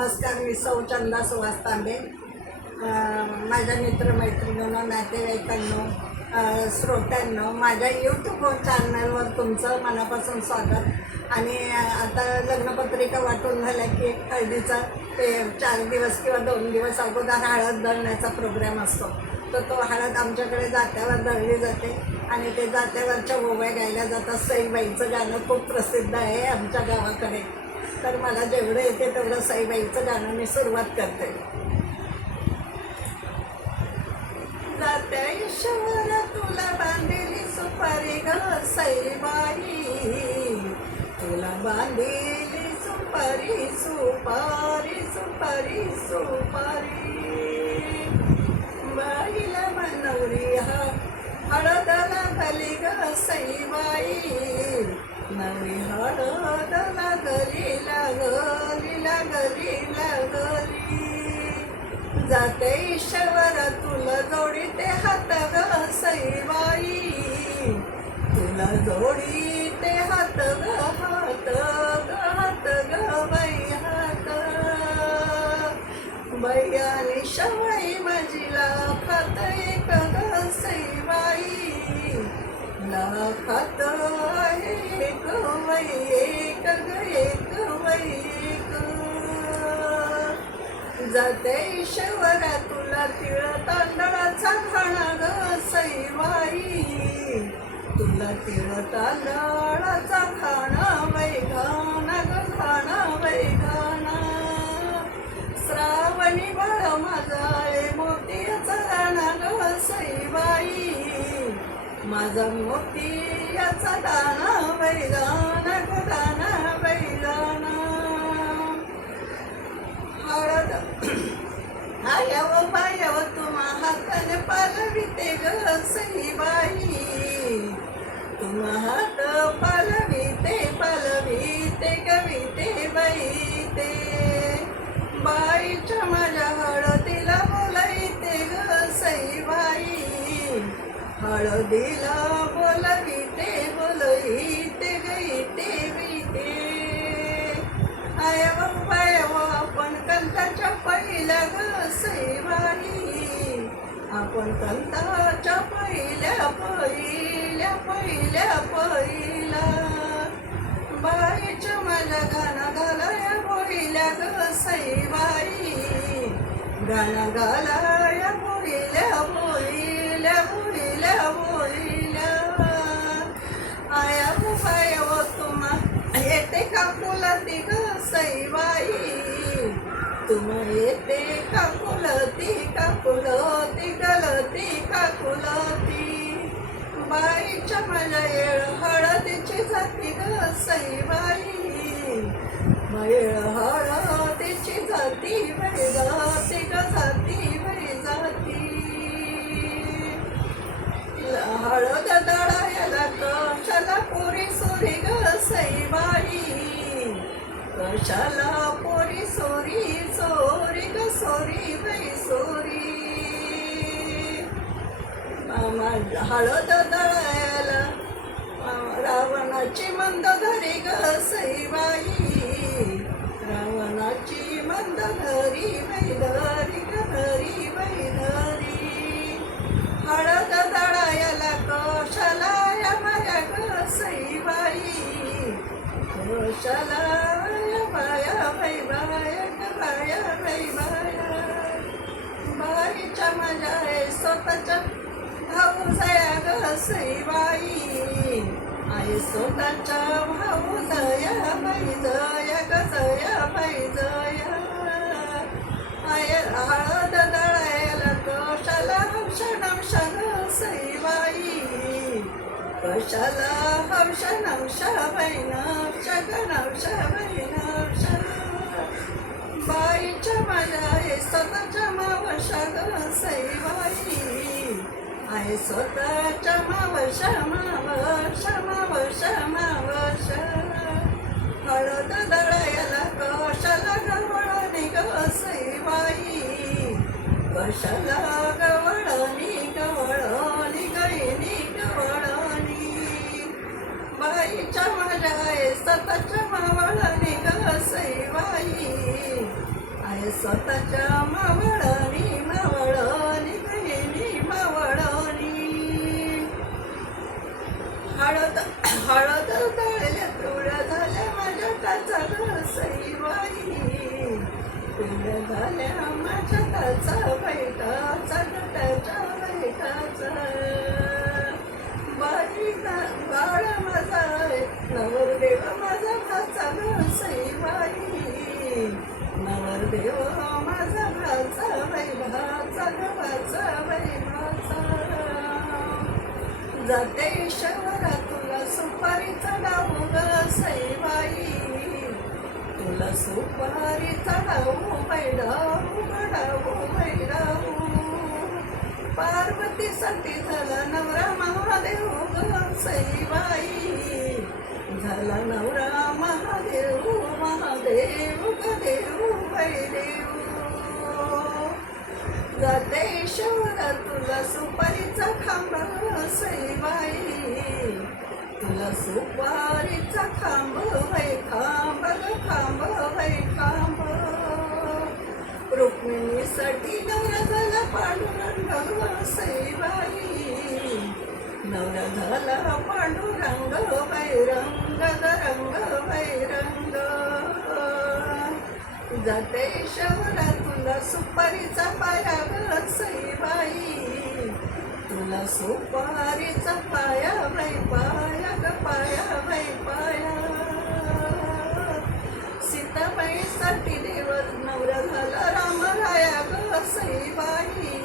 नमस्कार. मी सौ चंदा सुहास तांबे. माझ्या मित्रमैत्रिणींनो, नातेवाईकांनो, श्रोत्यांनो, माझ्या यूट्यूब चॅनलवर तुमचं मनापासून स्वागत. आणि आता लग्नपत्रिका वाटून झाल्या की हळदीचा ते 4 दिवस किंवा 2 दिवस अगोदर हळद दळण्याचा प्रोग्राम असतो. तर तो हळद आमच्याकडे जात्यावर दळली जाते आणि ते जात्यावरच्या ओव्या गायल्या जातात. सईबाईचं गाणं खूप प्रसिद्ध आहे आमच्या गावाकडे. तर मला जेवढं येते तेवढं सईबाईचं गाणं मी सुरुवात करते. जात्या ईश्वर तुला बांधलेली सुपारी ग सईबाई, तुला बांधलेली सुपारी सुपारी सुपारी सुपारी. बाईला मनवरी हळद लागली ग सईबाई, नवरी हळद लागली लागली लागली लागली. जाते ईश्वर तुला जोडीते हात ग सईबाई, तुला जोडीते हात ग हात ग हात ग बाई हात. बाई आणि शवाई माझी लाखात एक ग सईबाई, लाखात एक बाई एक ग एक बाई एक. जाते ईश्वर तुला तिळ तांदळाचा खाणा ग सईबाई, तुला तिळ तांदळाचा खाणा वैघाना ग खाणा वैघाना. श्रावणी बाळ माझा मोतीयाचा दाणा ग सईबाई, माझा मोतीयाचा दाणा वैघाना ग दाणा वैघाना. हळद आयाव बायाव तुम्हा हाताने पालविते ग सईबाई, तुम्हा हात पालविते पालविते कविते बाई ते. बाईच्या माझ्या हळदीला बोलाविते ग सईबाई, हळदीला बोलविते बोलविते गईते गईते. आयाव बायाव आपण कंताच्या पहिल्या ग सईबाई, आपण कंताच्या पहिल्या पहिल्या पहिल्या पहिला. बाईच्या माझ्या गाणं घालाया बोईल्या ग सईबाई, गाणं घालाया बोईल्या बोईल्या बोईल्या बोईल्या. आयाव बायाव तुम्हा येते का फुलती ग सईबाई, तुम्हा येते का फुलती का फुलती गलती का फुलती. बाईच्या माझ्या येळ हळदीची जाती ग सईबाई, येळ हळदीची जाती बाई जाती ग जाती बाई जाती. हळद दळायला कशाला पोरी सोरी ग सईबाई, कशाला पोरी सोरी सोरी ग सोरी बाई सोरी. हळद दळायला रावणाची मंदधरी ग सईबाई, रावणाची मंदधरी बाई धरी ग धरी बाई धरी. हळद दळायला कशाला या माझ्या ग सईबाई, कशाला या बाया बाई बाया ग बाया बाई बाया. बाईच्या माझ्या स्वतःच्या भाऊ जया ग सईबाई, आई स्वतःच्या भाऊ जया बाई जया ग जया बाई जया. आय हळद दळायला कशाला हौशा नवशा ग सईबाई, कशाला हौशा नवशा बाई नवशा ग नवशा बाई नवशा. बाईच्या माझ्या स्वतःच्या मावशा ग सईबाई, आहे स्वतःच्या मावशा मावशा मावशा मावशा. हळद दळायला कशाला गवळणी ग सईबाई, कशाला गवळणी गवळणी गईनी गवळणी. बाईच्या माझ्या स्वतःच्या मावळणी ग सईबाई, आहे स्वतःच्या मावळणी मावळणी बहिणी मावळणी हळद हळद तळल्या पिवळ्या झाल्या माझ्या टाचा ग सईबाई पिवळ्या झाल्या माझ्या टाचा बैठाचा गटाच्या बैठाचा बाई बाळ माझा नवरदेव माझा भाचा ग सईबाई नवरदेव माझा भाचा भाचा ग भाचा भाचा जाते शहरा तुला सुपारीचा डाऊ ग सईबाई तुला सुपारीचा डाऊ बैडाऊ गडाऊ बैडाऊ पार्वतीसाठी झाला नवरा महादेव ग सईबाई झाला नवरा महादेव महादेव ग देव बैदेव जाते शहरात तुला सुपारीचा खांब सईबाई तुला सुपारीचा खांब वै खांब खांब वै खांब रुक्मिणीसाठी नवरा झाला पांडुरंग सईबाई नवरा झाला पांडुरंग बैरंग रंग बैरंग जाते शहरात तुला सुपारीचा पाया ग सईबाई तुला सुपारीचा पाया बाई पाया ग पाया बाई पाया सीताबाईसाठी देवर नवरा झाला रामराया ग सईबाई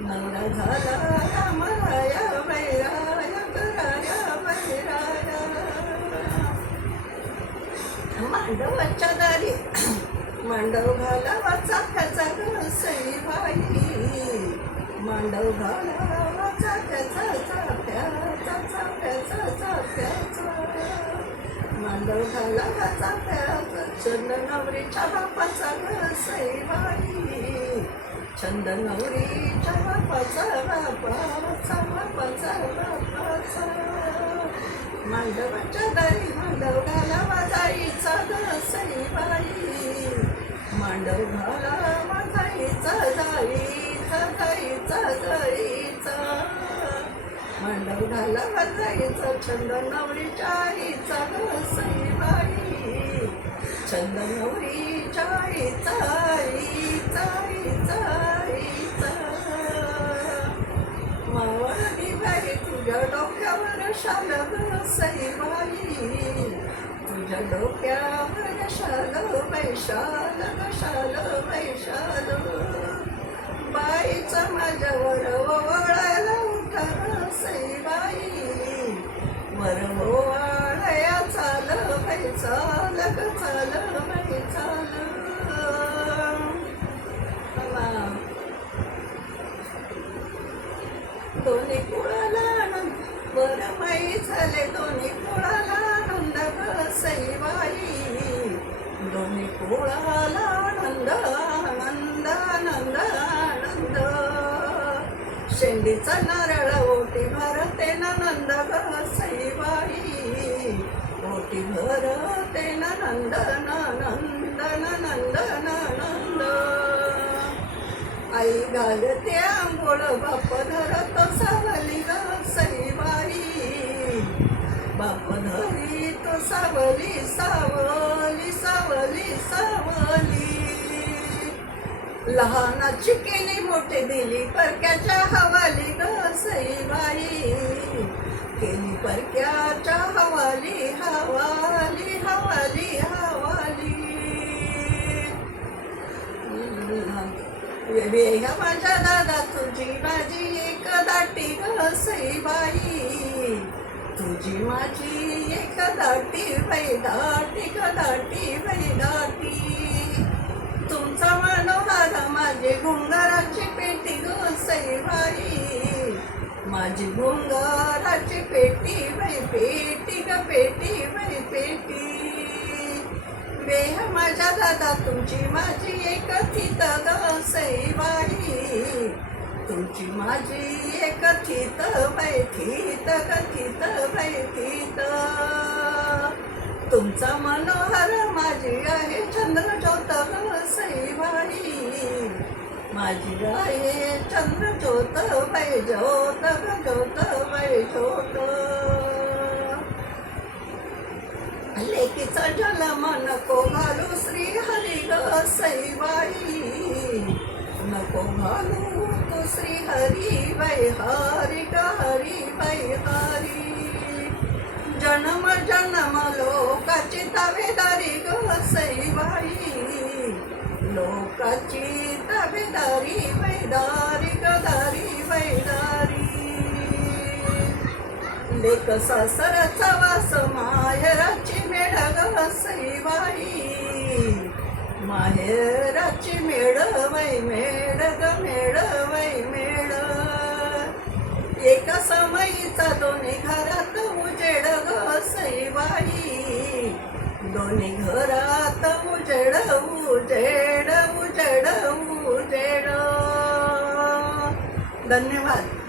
नवरा झाला रामराया बैराया कराया बैराया मांडवाच्या दारी मांडव घालावा चाफ्याचा ग सईबाई मांडव घालावा चाफ्याचा चाफ्याचा चाफ्याचा चाफ्याचा मांडव घालावा चाफ्याचा चंदनवरीच्या बापाचा ग सईबाई चंदनवरीच्या बापाचा बापाचा बापाचा बापाचा मांडवाच्या दारी मांडव घालावा जाईचा ग सईबाई मांडव घालावा जाईचा जाईचा जाईचा जाईचा मांडव घालावा जाईचा चंदनवरीच्या आईचा ग सईबाई चंदनवरीच्या आईचा आईचा आईचा आईचा मावळणी बाई तुझ्या डोक्यावर शाल ग सईबाई तुझ्या डोक्यावर शाल बैशाल ग शाल बैशाल बाईचा माझ्यावर ओवाळायला उठा ग सईबाई वर ओवाळया चाल बाई चाल ग चाल बाई चाल दोन्ही कुळाला आनंद वरमाई झाले दोन्ही कुळाला आनंद ग सईबाई दोन्ही कुळाला आनंद आनंद आनंद आनंद शेंडीचा नारळ ओटी भरते नंद ग सईबाई ओटी भरते नंद नंद नंद नंद आई घालते आंघोळ बाप धरत सावली ग सईबाई बाप धरी तो सावली सावली सावली सावली लहानाची केली मोठी दिली परक्याच्या हवाली ग सईबाई केली परक्याच्या हवाली हवाली हवाली हवाली ह्या माझ्या दादा तुझी माझी एक दाटी ग सईबाई तुझी माझी एक दाटी बैदाटी ग दाटी बैदाटी तुमचा मनोहर माझी घुंगाराची पेटी ग सईबाई माझी घुंगाराची पेटी बाई पेटी ग पेटी बाई पेटी वेह माझ्या दादा तुमची माझी एक थित ग सईबाई तुमची माझी एक थित बाई थित ग थित बाई थित तुमचा मनोहर माझी आहे चंद्रज्योत ग सई माझी आहे चंद्र ज्योत बाई ज्योत ग ज्योत बाई ज्योत. लेकीचा जन्म नको घालू श्री हरी ग सईबाई, नको घालू तू श्री हरी बाई हरी ग हरी बाई हरी. जन्म जन्म लोकाची ताबेदारी ग सईबाई, लोकाची ताबेदारी बैदारी ग दारी बैदारी. लेक सासरचा वास माहेराची मेळ ग सईबाई, माहेराची मेळ वै मेळ ग मेळ वै मेळ. एका समयीचा दोन्ही घरात उजेड ग सईबाई, दोन्ही घरात उजेड उजेड उजेड उजेड. धन्यवाद.